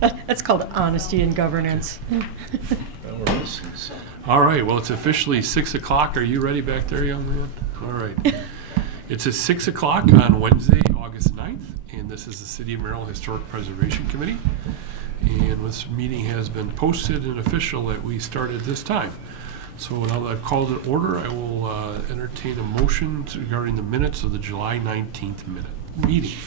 That's called honesty in governance. All right, well, it's officially 6 o'clock. Are you ready back there, young man? All right. It's at 6 o'clock on Wednesday, August 9th, and this is the City of Merrill Historic Preservation Committee. And this meeting has been posted and official that we start at this time. So now that I've called it order, I will entertain a motion regarding the minutes of the July 19th meeting.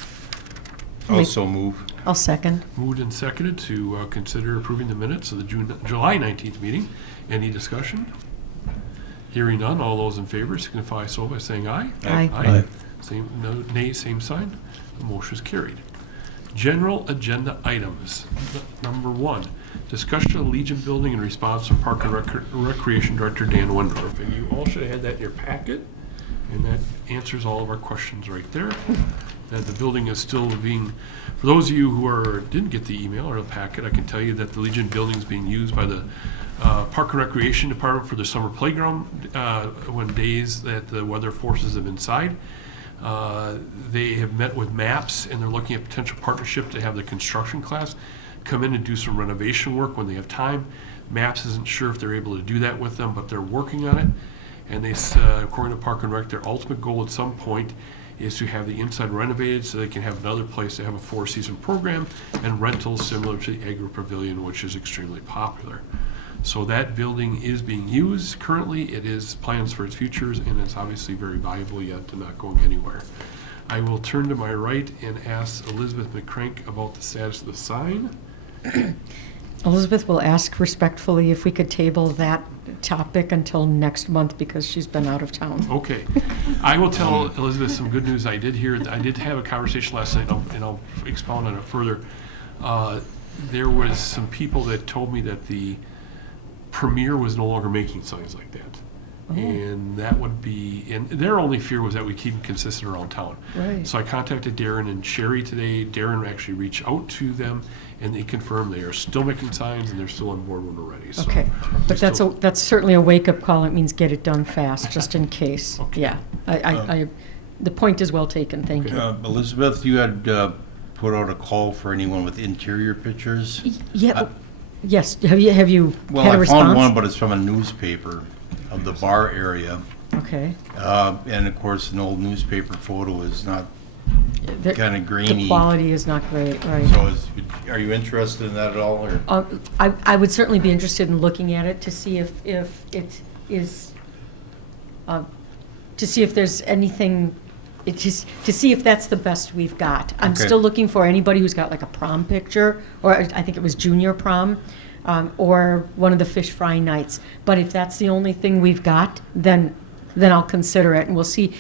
Also move. I'll second. Moved and seconded to consider approving the minutes of the July 19th meeting. Any discussion? Hearing none, all those in favor signify so by saying aye. Aye. Aye. Same, no, nay, same sign. The motion is carried. General agenda items. Number 1, discussion of Legion Building in response from Park and Recreation Director Dan Wendorf. And you all should have had that in your packet, and that answers all of our questions right there. That the building is still being, for those of you who didn't get the email or the packet, I can tell you that the Legion Building is being used by the Park and Recreation Department for their summer playground when days that the weather forces them inside. They have met with MAPS, and they're looking at potential partnership to have the construction class come in and do some renovation work when they have time. MAPS isn't sure if they're able to do that with them, but they're working on it. And they, according to Park and Rec, their ultimate goal at some point is to have the inside renovated so they can have another place to have a 4-season program and rentals similar to the Agri Pavilion, which is extremely popular. So that building is being used currently. It is plans for its futures, and it's obviously very valuable yet and not going anywhere. I will turn to my right and ask Elizabeth McCrank about the status of the sign. Elizabeth will ask respectfully if we could table that topic until next month because she's been out of town. Okay. I will tell Elizabeth some good news. I did have a conversation last night, and I'll expound on it further. There was some people that told me that the Premier was no longer making signs like that. Oh. And that would be, and their only fear was that we keep them consistent around town. Right. So I contacted Darren and Sherry today. Darren actually reached out to them, and they confirmed they are still making signs and they're still on board when we're ready. So Okay, but that's certainly a wake-up call. It means get it done fast, just in case. Okay. Yeah, the point is well taken, thank you. Elizabeth, you had put out a call for anyone with interior pictures. Yeah, yes, have you Well, had a I response? found one, but it's from a newspaper of the bar area. Okay. And of course, an old newspaper photo is not kind of grainy. The quality is not great, right. So are you interested in that at all? Or? I would certainly be interested in looking at it to see if it is, to see if there's anything, to see if that's the best we've got. I'm Okay. still looking for anybody who's got like a prom picture, or I think it was junior prom, or one of the fish fry nights. But if that's the only thing we've got, then I'll consider it, and we'll see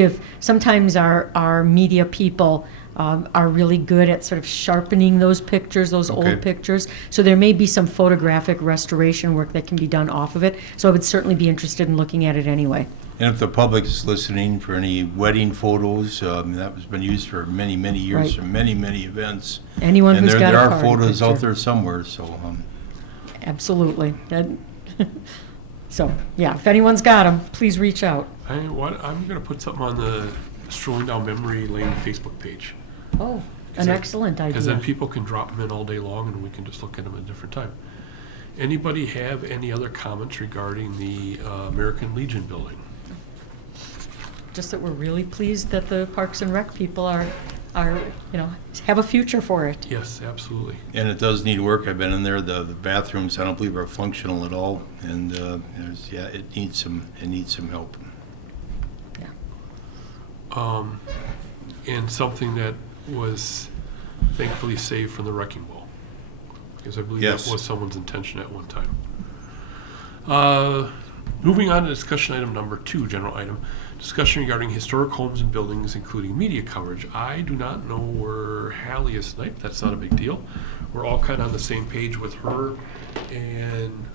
if sometimes our media people are really good at sort of sharpening those pictures, those Okay. old pictures. So there may be some photographic restoration work that can be done off of it. So I would certainly be interested in looking at it anyway. And if the public is listening for any wedding photos, that has been used for many, many years Right. for many, many events. Anyone And who's got there a are party photos out picture. there somewhere, so. Absolutely. So, yeah, if anyone's got them, please reach out. I'm going to put something on the Strolling Down Memory Lane Facebook page. Oh, Because an then- excellent Because then idea. people can drop them in all day long, and we can just look at them at a different time. Anybody have any other comments regarding the American Legion building? Just that we're really pleased that the Parks and Rec people are, have a future for it. Yes, absolutely. And it does need work. I've been in there. The bathrooms, I don't believe are functional at all. And it needs some help. Yeah. And something that was thankfully saved from the wrecking ball. Because I believe Yes. that was someone's intention at one time. Moving on to discussion item number 2, general item. Discussion regarding historic homes and buildings, including media coverage. I do not know where Hallie is tonight. That's not a big deal. We're all kind of on the same page with her and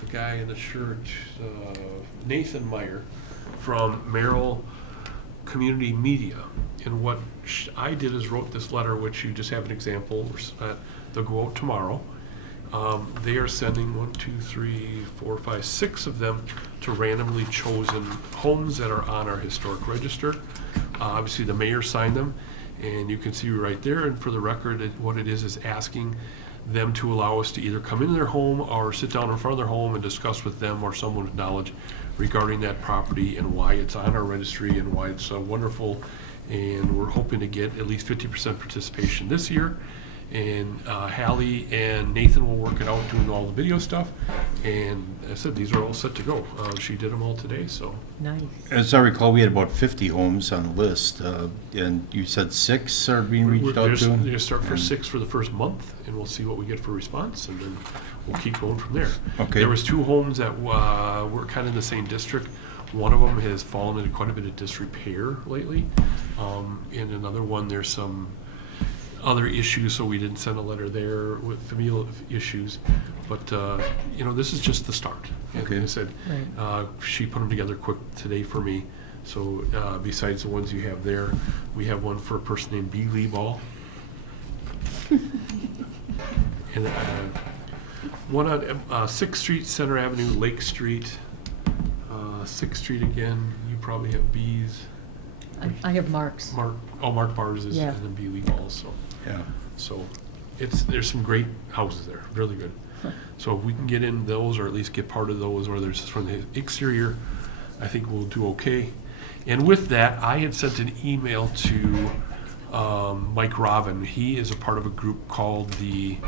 the guy in the shirt, Nathan Meyer from Merrill Community Media. And what I did is wrote this letter, which you just have an example. They'll go out tomorrow. They are sending 6 of them to randomly chosen homes that are on our historic register. Obviously, the mayor signed them, And you can see right there, and for the record, what it is asking them to allow us to either come into their home or sit down in front of their home and discuss with them or someone with knowledge regarding that property and why it's on our registry and why it's so wonderful. And we're hoping to get at least 50% participation this year. And Hallie and Nathan will work it out doing all the video stuff. And as I said, these are all set to go. She did them all today, so. Nice. As I recall, we had about 50 homes on the list, and you said 6 are being reached out to? They're going to start for 6 for the first month, and we'll see what we get for response, and then we'll keep going from there. Okay. There was 2 homes that were kind of in the same district. One of them has fallen into quite a bit of disrepair lately. And another one, there's some other issues, so we didn't send a letter there with familial issues. But, this is just the start. And Okay. like I said, she put them together quick today for me. So besides the ones you have there, we have one for a person named B. Lee Ball. And one on 6th Street, Center Avenue, Lake Street. 6th Street again, you probably have B's. I have Mark's. Mark Bars is, Yeah. and then B. Lee Ball, so. Yeah. So there's some great houses there, really good. Huh. So if we can get in those, or at least get part of those, or there's from the exterior, I think we'll do okay. And with that, I had sent an email to Mike Robin. He is a part of a group called the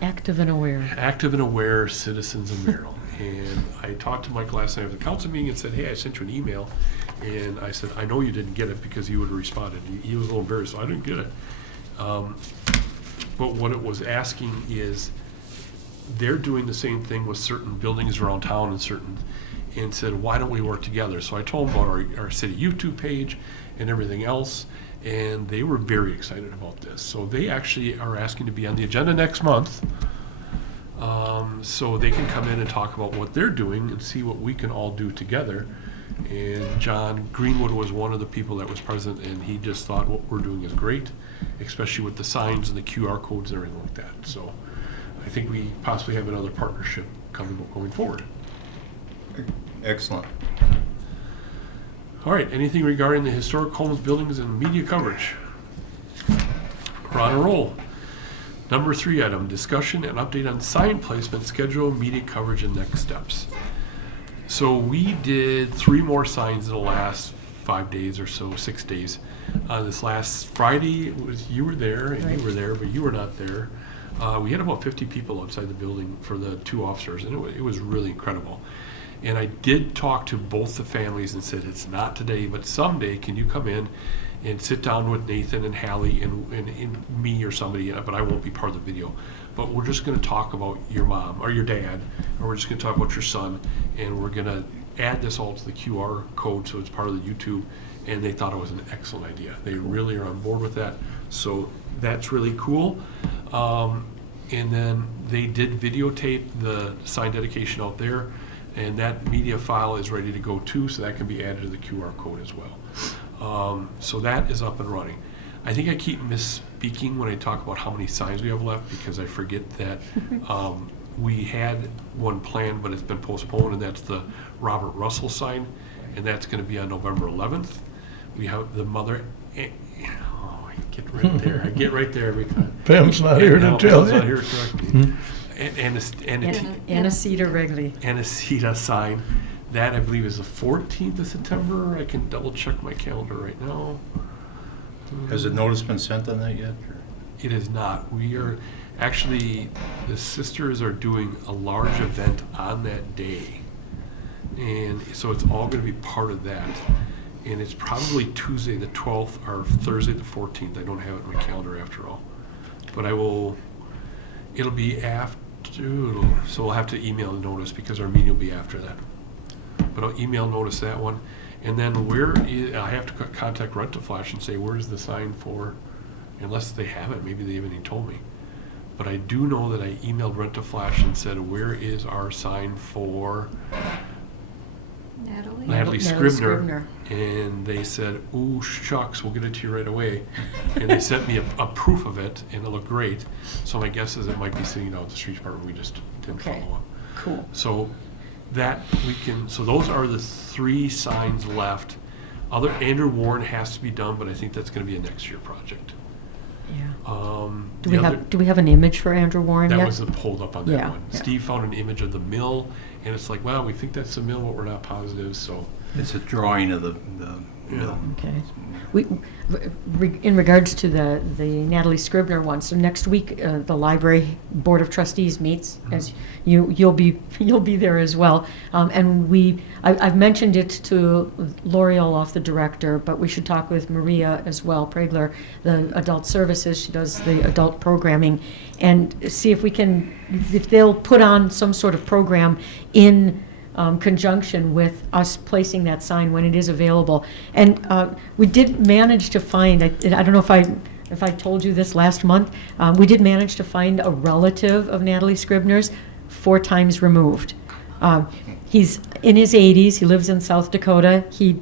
Active and aware. Active and Aware Citizens of Merrill. And I talked to Mike last night at the council meeting and said, hey, I sent you an email. And I said, I know you didn't get it because you would have responded. He was a little embarrassed, so I didn't get it. But what it was asking is, they're doing the same thing with certain buildings around town and said, why don't we work together? So I told them about our city YouTube page and everything else, and they were very excited about this. So they actually are asking to be on the agenda next month, so they can come in and talk about what they're doing and see what we can all do together. And John Greenwood was one of the people that was present, and he just thought what we're doing is great, especially with the signs and the QR codes and everything like that. So I think we possibly have another partnership going forward. Excellent. All right, anything regarding the historic homes, buildings, and media coverage? We're on a roll. Number 3 item, discussion and update on sign placement, schedule, media coverage, and next steps. So we did 3 more signs in the last 5 days or so, 6 days. This last Friday, you were there, and you were there, but you were not there. We had about 50 people outside the building for the 2 officers, and it was really incredible. And I did talk to both the families and said, it's not today, but someday can you come in and sit down with Nathan and Hallie and me or somebody, but I won't be part of the video. But we're just gonna talk about your mom or your dad, or we're just gonna talk about your son, and we're gonna add this all to the QR code so it's part of the YouTube. And they thought it was an excellent idea. They really are on board with that. So that's really cool. And then they did videotape the sign dedication out there, and that media file is ready to go too, so that can be added to the QR code as well. So that is up and running. I think I keep misspeaking when I talk about how many signs we have left, because I forget that we had one planned, but it's been postponed, and that's the Robert Russell sign, and that's going to be on November 11th. We have the mother. I get right there. I get right there every time. Pam's not here to tell Pam's you. not here to correct me. Anacita Wrigley. Anacita sign. That, I believe, is the 14th of September. I can double check my calendar right now. Has a notice been sent on that yet? It is not. We are actually, the sisters are doing a large event on that day. And so it's all going to be part of that. And it's probably Tuesday the 12th or Thursday the 14th. I don't have it in my calendar after all. But it'll be after, so we'll have to email the notice because our meeting will be after that. But I'll email notice that one. And then I have to contact Rent-A-Flash and say, where's the sign for, unless they have it, maybe they haven't even told me. But I do know that I emailed Rent-A-Flash and said, where is our sign for Natalie Scribner? And they said, ooh, shucks, we'll get it to you right away. And they sent me a proof of it, and it looked great. So my guess is it might be sitting out at the street department. We just didn't follow up. Cool. So that we can, so those are the 3 signs left. Andrew Warren has to be done, but I think that's going to be a next year project. Yeah. The other- Do we have an image for Andrew Warren That yet? was the hold up on that Yeah, one. yeah. Steve found an image of the mill, and it's like, well, we think that's the mill, but we're not positive, so. It's a drawing of the mill. Okay. In regards to the Natalie Scribner one, so next week, the library board of trustees meets, as you'll be there as well. And I've mentioned it to Lori Olaf, the director, but we should talk with Maria as well, Pregler, the adult services, she does the adult programming, and see if they'll put on some sort of program in conjunction with us placing that sign when it is available. And we did manage to find, I don't know if I told you this last month, we did manage to find a relative of Natalie Scribner's 4 times removed. He's in his 80s, he lives in South Dakota. He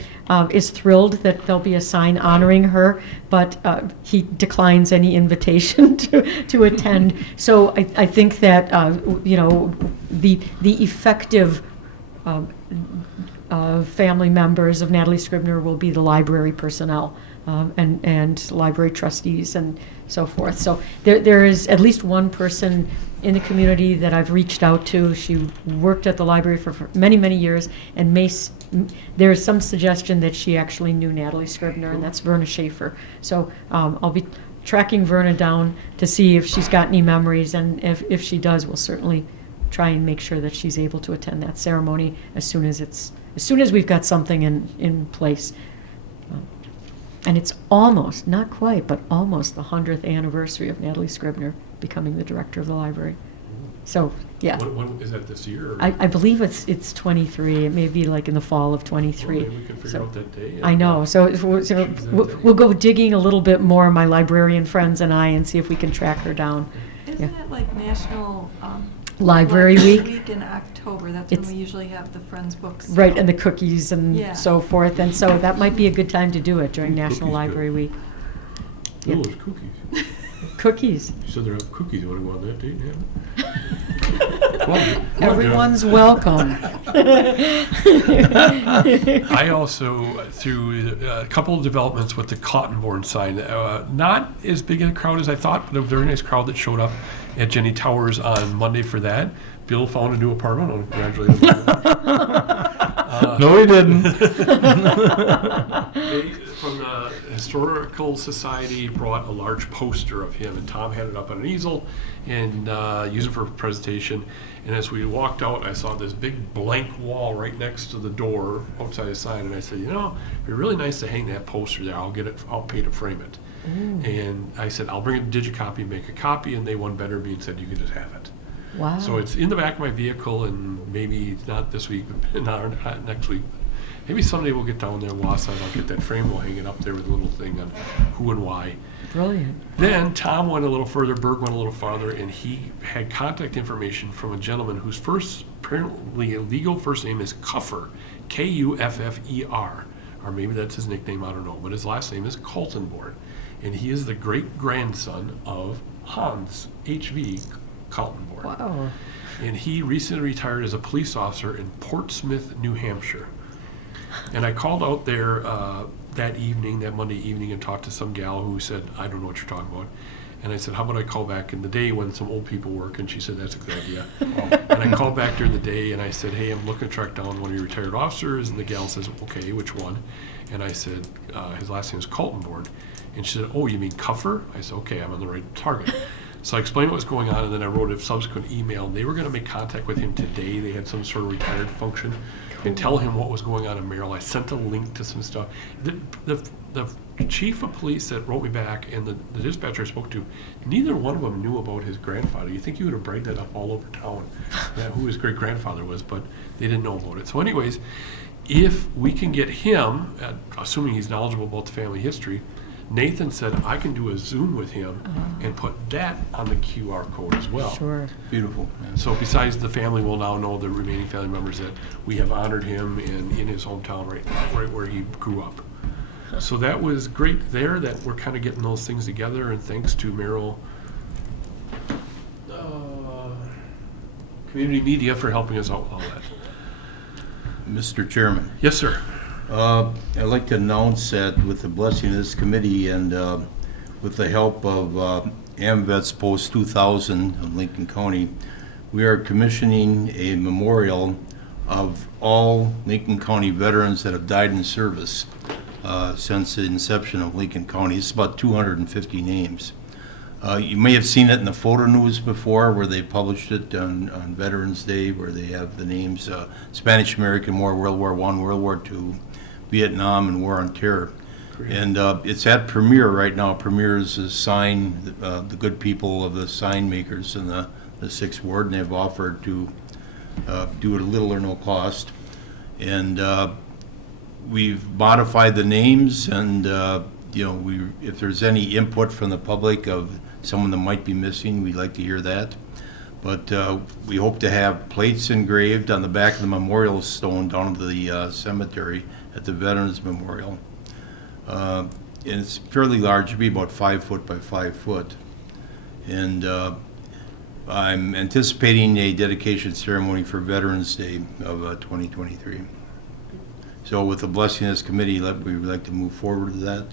is thrilled that there'll be a sign honoring her, but he declines any invitation to attend. So I think that, the effective family members of Natalie Scribner will be the library personnel and library trustees and so forth. So there is at least one person in the community that I've reached out to. She worked at the library for many, many years, and there is some suggestion that she actually knew Natalie Scribner, and that's Verna Schaefer. So I'll be tracking Verna down to see if she's got any memories, and if she does, we'll certainly try and make sure that she's able to attend that ceremony as soon as we've got something in place. And it's almost, not quite, but almost the 100th anniversary of Natalie Scribner becoming the director of the library. So, yeah. When is that this year? Or? I believe it's 23. It may be like in the fall of 23. Well, maybe we can figure out that day. I know. So we'll go digging a little bit more, my librarian friends and I, and see if we can track her down. Isn't Yeah. it like National Library Week? in October? That's It's- when we usually have the Friends books. Right, and the cookies and Yeah. so forth. And so that might be a good time to do it during Ooh, National cookies Library good. Week. Oh, Yep. there's cookies. Cookies. You said there are cookies. You want to go on that date and have them? Come on, John. Everyone's welcome. I also, through a couple of developments with the Cottonborn sign, not as big a crowd as I thought, but a very nice crowd that showed up at Jenny Towers on Monday for that. Bill found a new apartment. I'll congratulate him. No, he didn't. They, from the Historical Society, brought a large poster of him, and Tom had it up on an easel and used it for a presentation. And as we walked out, I saw this big blank wall right next to the door outside the sign, and I said, it'd be really nice to hang that poster there. I'll pay to frame it. And I said, I'll bring a digicopy and make a copy, and they won better me and said, you can just have it. Wow. So it's in the back of my vehicle, and maybe not this week, but not next week. Maybe someday we'll get down there, Wausau, and I'll get that frame, we'll hang it up there with a little thing on who and why. Brilliant. Then Tom went a little further, Berg went a little farther, and he had contact information from a gentleman whose apparently legal first name is Kuffer, Kuffer, or maybe that's his nickname, I don't know, but his last name is Kaltenborn, and he is the great-grandson of Hans H.V. Kaltenborn. Wow. And he recently retired as a police officer in Portsmouth, New Hampshire. And I called out there that Monday evening, and talked to some gal who said, I don't know what you're talking about. And I said, how about I call back in the day when some old people work? And she said, that's a good idea. And I called back during the day, and I said, hey, I'm looking to track down one of your retired officers. And the gal says, okay, which one? And I said, his last name is Kaltenborn. And she said, oh, you mean Kuffer? I said, okay, I'm on the right target. So I explained what was going on, and then I wrote a subsequent email. They were going to make contact with him today. They had some sort of retired function, and tell him what was going on in Merrill. I sent a link to some stuff. The chief of police that wrote me back and the dispatcher I spoke to, neither one of them knew about his grandfather. You think you would have bragged that up all over town, who his great-grandfather was, but they didn't know about it. So anyways, if we can get him, assuming he's knowledgeable about the family history, Nathan said I can do a Zoom with him and put that on the QR code as well. Sure. Beautiful. Yeah. So besides the family, will now know the remaining family members that we have honored him in his hometown, right where he grew up. So that was great there, that we're kind of getting those things together, and thanks to Merrill Community Media for helping us out with all that. Mr. Chairman, Yes, sir. I'd like to announce that with the blessing of this committee and with the help of AMVETS Post 2000 of Lincoln County, we are commissioning a memorial of all Lincoln County veterans that have died in service since the inception of Lincoln County. It's about 250 names. You may have seen it in the photo news before where they published it on Veterans Day, where they have the names Spanish American War, World War I, World War II, Vietnam, and War on Terror. Great. And it's at Premier right now. Premier is a sign, the good people of the sign makers in the 6th Ward, and they've offered to do it at little or no cost. And we've modified the names, and if there's any input from the public of someone that might be missing, we'd like to hear that. But we hope to have plates engraved on the back of the memorial stone down at the cemetery at the Veterans Memorial. And it's fairly large, it'll be about 5 foot by 5 foot. And I'm anticipating a dedication ceremony for Veterans Day of 2023. So with the blessing of this committee, we would like to move forward to that.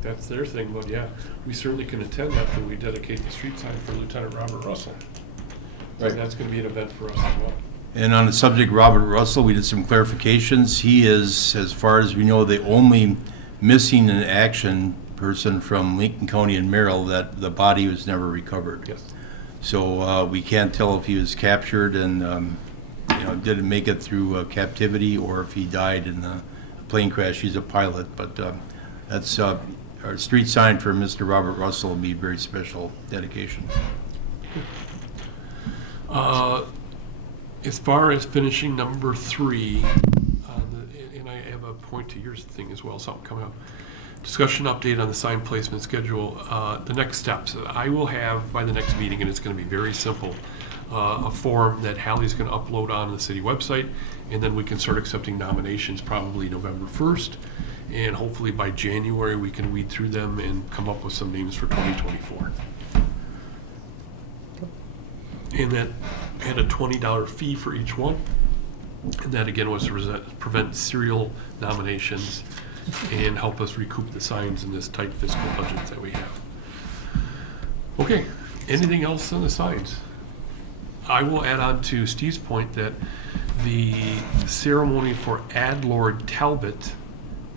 That's their thing, but yeah, we certainly can attend after we dedicate the street sign for Lieutenant Robert Russell. Right. And that's going to be an event for us as well. And on the subject of Robert Russell, we did some clarifications. He is, as far as we know, the only missing in action person from Lincoln County and Merrill that the body was never recovered. Yes. So we can't tell if he was captured and didn't make it through captivity, or if he died in the plane crash. He's a pilot, but that's our street sign for Mr. Robert Russell will be a very special dedication. As far as finishing number 3, and I have a point to your thing as well, something coming up. Discussion update on the sign placement schedule. The next steps I will have by the next meeting, and it's going to be very simple. A form that Hallie's going to upload on the city website, and then we can start accepting nominations probably November 1st. And hopefully by January we can weed through them and come up with some names for 2024. And that had a $20 fee for each one. And that again was to prevent serial nominations and help us recoup the signs in this tight fiscal budget that we have. Okay, anything else on the signs? I will add on to Steve's point that the ceremony for Ad Lord Talbot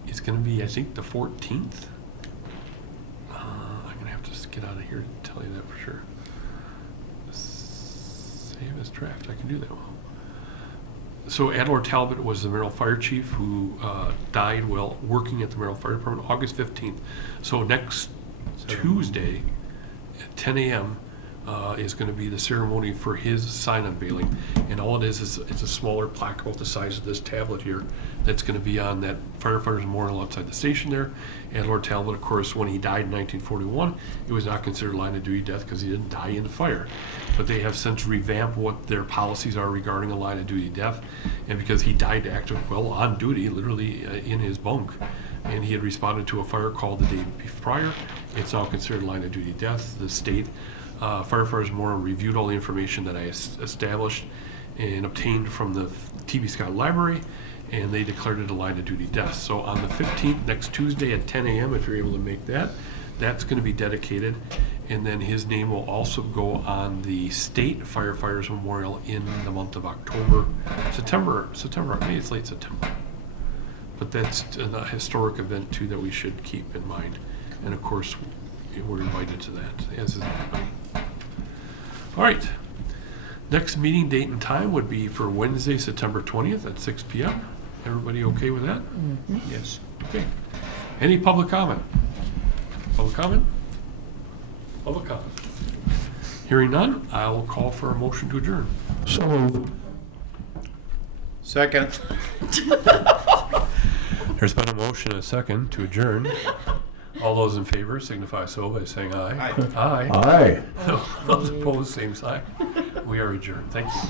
is going to be, I think, the 14th. I'm going to have to just get out of here to tell you that for sure. Save as draft. I can do that well. So Ad Lord Talbot was the Merrill Fire Chief who died while working at the Merrill Fire Department August 15th. So next Tuesday at 10 a.m. Is going to be the ceremony for his sign unveiling, and all it is it's a smaller plaque about the size of this tablet here that's going to be on that firefighters memorial outside the station there. And Lord Talbot, of course, when he died in 1941, it was not considered line of duty death because he didn't die in the fire. But they have since revamped what their policies are regarding a line of duty death, and because he died on duty, literally in his bunk, and he had responded to a fire call the day prior, it's now considered line of duty death. The state firefighters memorial reviewed all the information that I established and obtained from the T.B. Scott Library, and they declared it a line of duty death. So on the 15th, next Tuesday at 10 a.m., if you're able to make that, that's going to be dedicated, and then his name will also go on the State Firefighters Memorial in the month of September, maybe it's late September. But that's a historic event too that we should keep in mind, and of course we're invited to that, as is everybody. All right, next meeting date and time would be for Wednesday, September 20th at 6 p.m. Everybody okay with that? Mm-hmm. Yes. Okay. Any public comment? Public comment? Public comment. Hearing none, I will call for a motion to adjourn. So moved. Second. There's been a motion and a second to adjourn. All those in favor signify so by saying aye. Aye. Aye. Aye. Those opposed, same sign. We are adjourned. Thank you.